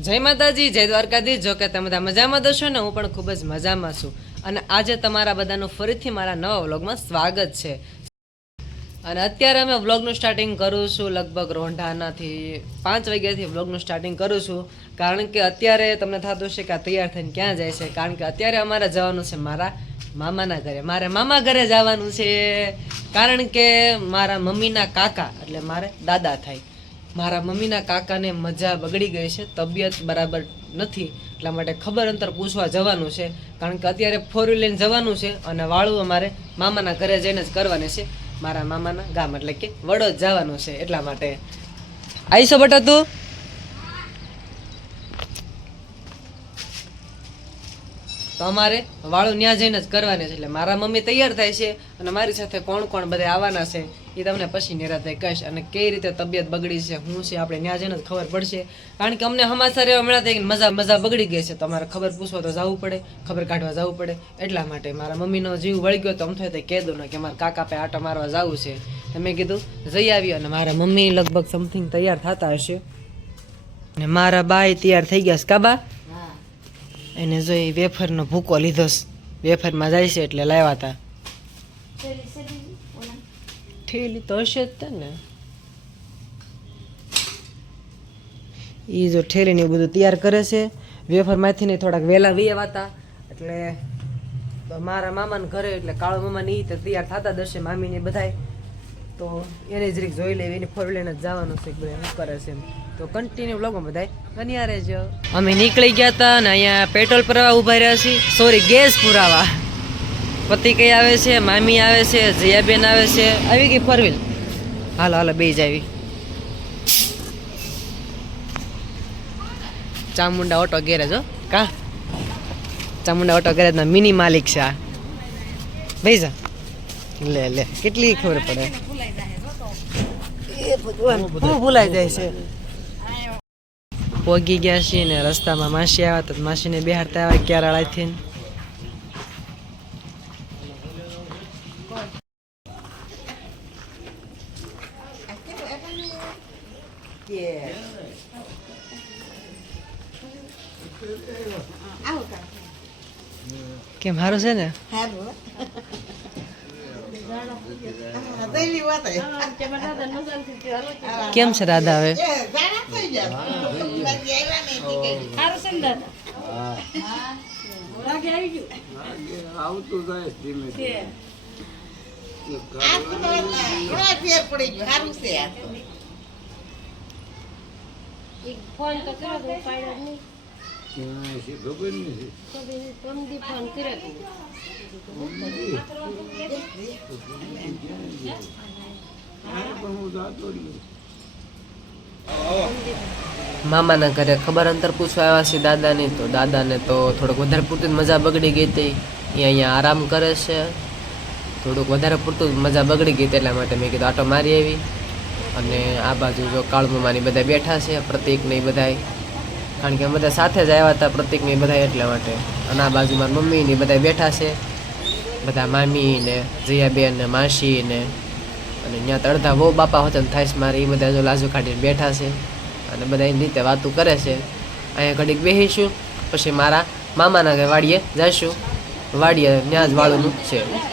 જય માતાજી, જય દ્વારકાધીશ. જો કે તમે બધા મજામાં દશો ને હું પણ ખૂબ જ મજામાં છું. અને આજે તમારા બધાનું ફરીથી મારા નવા વ્લોગમાં સ્વાગત છે. અને અત્યારે અમે વ્લોગનું સ્ટાર્ટિંગ કરું છું લગભગ રોંઢાનાથી પાંચ વાગ્યાથી વ્લોગનું સ્ટાર્ટિંગ કરું છું. કારણ કે અત્યારે તમને થતું હશે કે આ તૈયાર થઈને ક્યાં જાય છે? કારણ કે અત્યારે અમારે જવાનું છે મારા મામાના ઘરે. મારે મામા ઘરે જવાનું છે કારણ કે મારા મમ્મીના કાકા, એટલે મારે દાદા થાય. મારા મમ્મીના કાકાને મજા બગડી ગઈ છે, તબિયત બરાબર નથી, એટલા માટે ખબર અંતર પૂછવા જવાનું છે. કારણ કે અત્યારે ફોર વ્હીલ લઈને જવાનું છે અને વાળું અમારે મામાના ઘરે જઈને જ કરવાની છે. મારા મામાના ગામ એટલે કે વડોદ જવાનું છે એટલા માટે. આવીશો બટા તું? તો અમારે વાળું ત્યાં જઈને જ કરવાની છે. એટલે મારા મમ્મી તૈયાર થાય છે અને મારી સાથે કોણ કોણ બધા આવવાના છે એ તમને પછી નિરાતે કહીશ. અને કઈ રીતે તબિયત બગડી છે હું છે, આપણે ત્યાં જઈને જ ખબર પડશે. કારણ કે અમને સમાચાર એવા મળ્યા કે મજા મજા બગડી ગઈ છે. તમારે ખબર પૂછવા તો જવું પડે, ખબર કાઢવા જવું પડે. એટલા માટે મારા મમ્મીનો જીવ વળી ગયો તો અમ થાય કહી દો ને કે મારા કાકા પે આટા મારવા જવું છે. મેં કીધું, જઈ આવી અને મારા મમ્મી લગભગ સમથિંગ તૈયાર થતા હશે. ને મારા બાય તૈયાર થઈ ગયા છે. કાબા? એને જો એ વેફરનો ભૂકો લીધો વેફરમાં જાય છે એટલે લાવ્યા હતા ઠેલી તો હશે જ ને. એ જો ઠેલીને બધું તૈયાર કરે છે. વેફરમાંથી ને થોડાક વહેલા વેવા હતા એટલે મારા મામાને ઘરે એટલે કાળો મામા ની તો તૈયાર થતા દશે મામીને બધાય. તો એને જ રીક જોઈ લેવી એની ફોર લઈને જ જવાનું છે શું કરે છે એમ. તો કન્ટિન્યુ બ્લોગમાં બધાય. બન્યા રહેજો. અમે નીકળી ગયા હતા ને અહીંયા પેટ્રોલ ભરાવા ઊભા રહ્યા છીએ. સોરી ગેસ પુરાવા. પતિ કઈ આવે છે મામી આવે છે જયાબેન આવે છે. આવી ગઈ ફરવીલ હાલો હાલો બે જ આવી. ચામુંડા ઓટો ગેરેજ હો. કા? ચામુંડા ઓટો ગેરેજના મિની માલિક છે આ. ભાઈ જા. લે લે કેટલી ખબર પડે? એ ભૂલાઈ જાય છે. પોગી ગયા છીએ ને રસ્તામાં માસી આવ્યા તો માસીને બેહાડતા આવ્યા ક્યારાળાથી કેમ સારું છે ને? કેમ છે દાદા હવે? હારું સુંદર રાજી આવી ગયું એક ફોન તો કરો ઉપાડ્યો નહીં પમદી ફોન કર્યો તો મામાના ઘરે ખબર અંતર પૂછવા આવ્યા છે દાદાની, તો દાદાને તો થોડુંક વધારે પૂરતી મજા બગડી ગઈ હતી. એ અહીંયા આરામ કરે છે. થોડુંક વધારે પૂરતું મજા બગડી ગઈ એટલા માટે મેં કીધું આટો મારી આવી. અને આ બાજુ જો કાળમુમાની બધા બેઠા છે પ્રતિક ને એ બધાય. કારણ કે અમે બધા સાથે જ આવ્યા હતા પ્રતિકને એ બધા એટલા માટે. અને આ બાજુ મારી મમ્મી ને બધા બેઠા છે. બધા મામી ને જયાબેન ને માસી ને. અને ત્યાં તો અડધા બહુ બાપા હોતે થાય છે મારે એ બધા જો લાજુ કાઢીને બેઠા છે. અને બધા એની રીતે વાતો કરે છે. અહીંયા ઘડીક બેસીશું પછી મારા મામાના ઘરે વાડીએ જઈશું વાડીએ ત્યાં જ વાળું છે.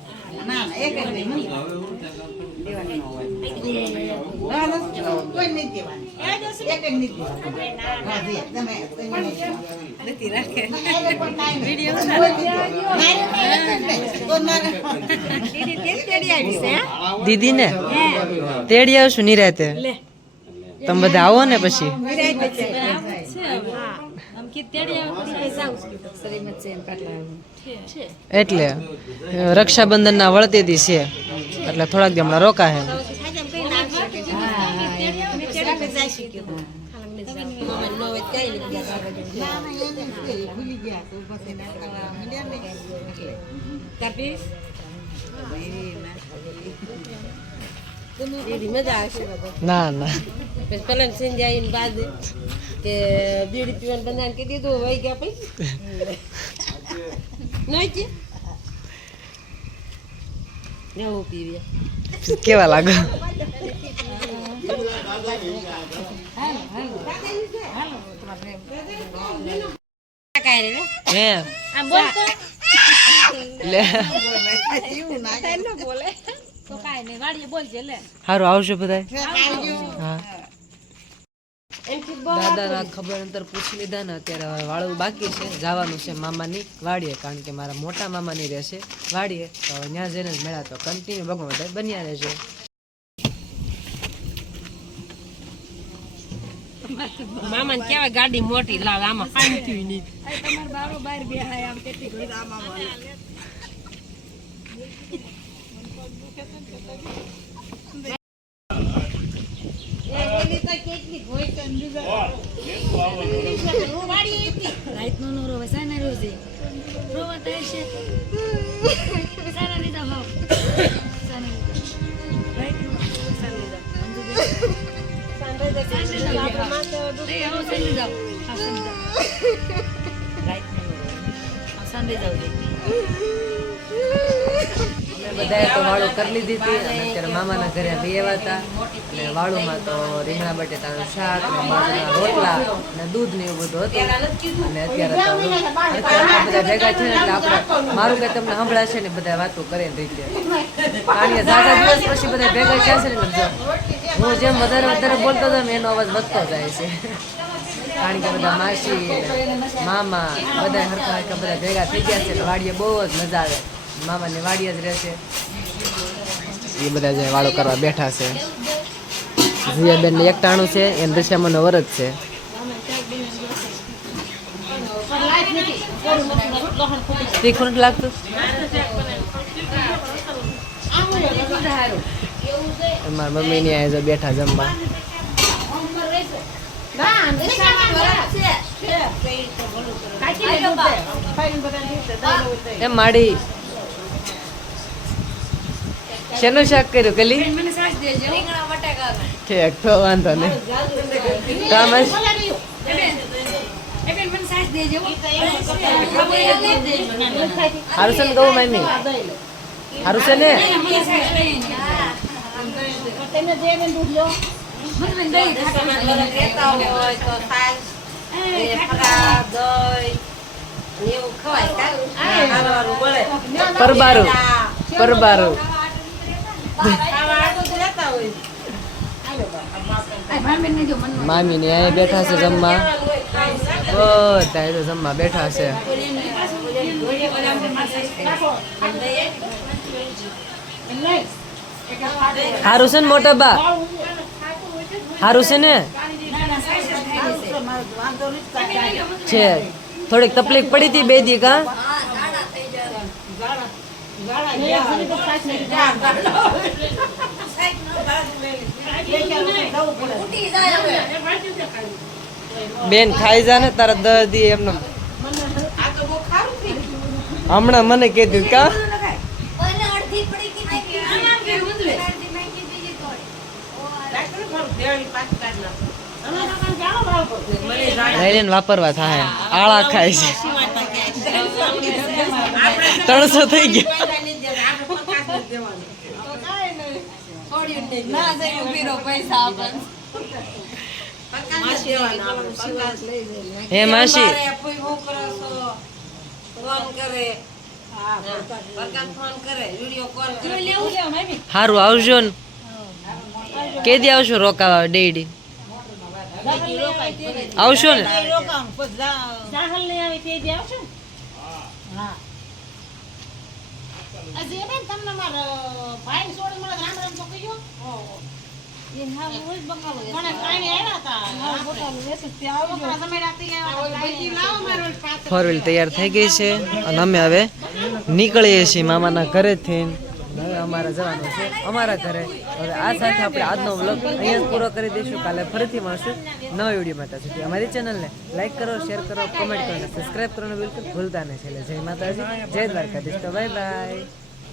જો ગાડી પર બારી આવી દીદી ને તેડી આવશું નિરાતે. તમે બધા આવો ને પછી. આમ તેડી આવે એટલે, રક્ષાબંધનના વળતી દી છે. એટલે થોડાક દી હમણાં રોકા હે ના ના. પલંગ સંજાઈને બાદ કે બીડી પીવાનું બંધાણ કે દીધું વહી ગયા પછી. છે એવું પીવે. કેવા લાગે? હે લે. હારું આવજો બધા હા. દાદાના ખબર અંતર પૂછી લીધા ને અત્યારે હવે વાળું બાકી છે. જવાનું છે મામાની વાડીએ કારણ કે મારા મોટા મામાની રહેશે વાડીએ. તો હવે ત્યાં જઈને જ મેળા તો કન્ટિન્યુ ભગવાન બધા બન્યા રહેશે. મામાને કેવાય ગાડી મોટી લાવ આમાં શાંતિ નહીં. નો ભાવ રાતનો સાના લીધા મંજુ બે સાના લીધા. નહીં આવો સાના લીધા. હા સાના લીધા. રાતનો રોવે. સાના લીધા અમે તો વાળું કરી લીધી હતી. અને અત્યારે મામાના ઘરે બે એવા હતા. અને વાળુમાં તો રીંગણા, બટેટાનું શાક મામાના રોટલા અને દૂધ ને એવું બધું હતું. અને અત્યારે બધા ભેગા છે એટલે આપણે મારું કઈ તમને સંભળાશે ને બધા વાતો કરે ને રીતે. કારણ કે દાદા દિવસ પછી બધા ભેગા થયા છે ને હું જેમ વધારે વધારે બોલતો હતો એનો અવાજ વધતો જાય છે. કારણ કે બધા માસી, મામા બધા હરખા હરખા બધા ભેગા થઈ ગયા છે વાડીએ બહુ જ મજા આવે. મામાની વાડીએ જ રહેશે એ બધા જે વાળો કરવા બેઠા છે. જીયાબેન ને એકટાણું છે એને દશામાનો વરજ છે. ત્રીખું લાગતું? મારા મમ્મી ની આજે બેઠા જમવા. એ માડી. શેનું શાક કર્યું કલી? મને સાસ ઠીક તો વાંધો નહીં. હારું છે. ને કહું મમ્મી હારું છે. ને. પરબારું. પરબારું. મામી ને અહીંયા બેઠા છે જમવા. બધા જમવા બેઠા છે. હારું છે ને મોટા બા? હારું છે ને? છે. થોડીક તકલીફ પડી હતી બે દી કા? બેન ખાઈ જા ને તારા દસ દી એમને. હમણાં મને કીધું કા? વાપરવા થાય. આળા ખાય છે. ત્રણસો થઈ ગયા. હે માસી. ફોન કરે. બરકાત ફોન કરે વીડિયો કોલ કરે. સારું આવજો ને. કે દી આવશો રોકાવા ડેડી આવશો ને? ફોર વ્હીલ તૈયાર થઈ ગઈ છે અને અમે હવે નીકળીએ છીએ મામાના ઘરેથી. હવે અમારે જવાનું છે અમારા ઘરે. હવે આ સાથે આપણે આજનો વ્લોગ અહીંયા પૂરો કરી દઈશું. કાલે ફરીથી મળશું નવા વીડિયો માટે. સુધી અમારી ચેનલને લાઈક કરો શેર કરો કોમેન્ટ કરો સબસ્ક્રાઈબ કરવાનું બિલકુલ ભૂલતા નહીં. છેલ્લે જય માતાજી જય દ્વારકાધીશ. તો બાય બાય